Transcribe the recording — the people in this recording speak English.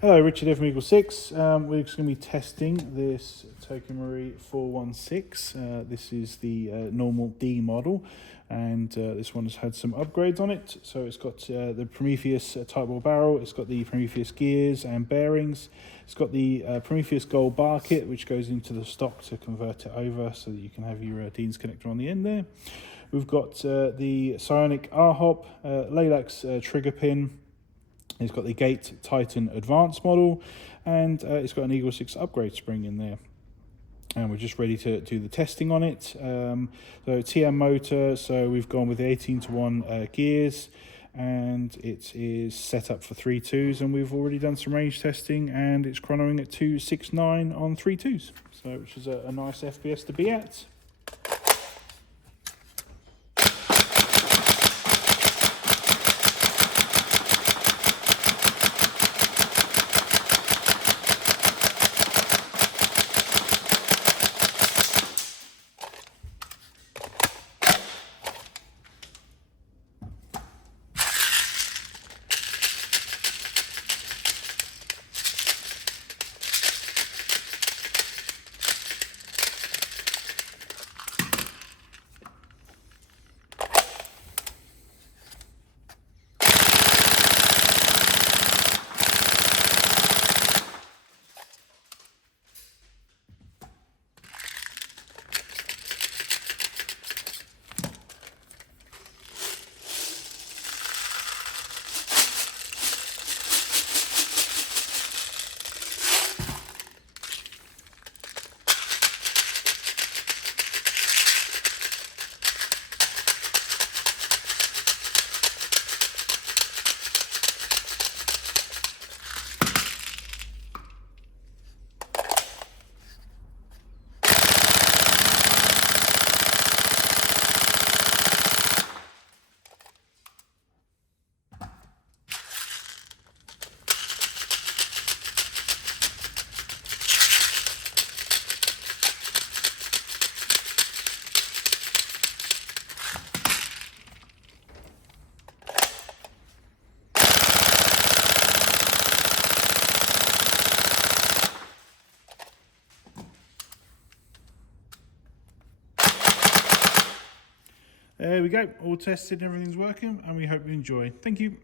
Hello, Richard here from Eagle 6. We're just going to be testing this Tokyo 416. This is the normal D model, and this one has had some upgrades on it. So it's got the Prometheus Tightbore barrel, it's got the Prometheus gears and bearings, it's got the Prometheus gold bar kit, which goes into the stock to convert it over so that you can have your Dean's connector on the end there. We've got the Psionic R Hop, Laylax Trigger Pin. It's got the Gate Titan Advanced model, and it's got an Eagle 6 upgrade spring in there. And we're just ready to do the testing on it. So TM motor, so we've gone with the 18:1 gears, and it is set up for 3.2s, and we've already done some range testing, and it's chronoing at 2.69 on 3.2s, so which is a nice FPS to be at. There we go, all tested, everything's working, and we hope you enjoy. Thank you.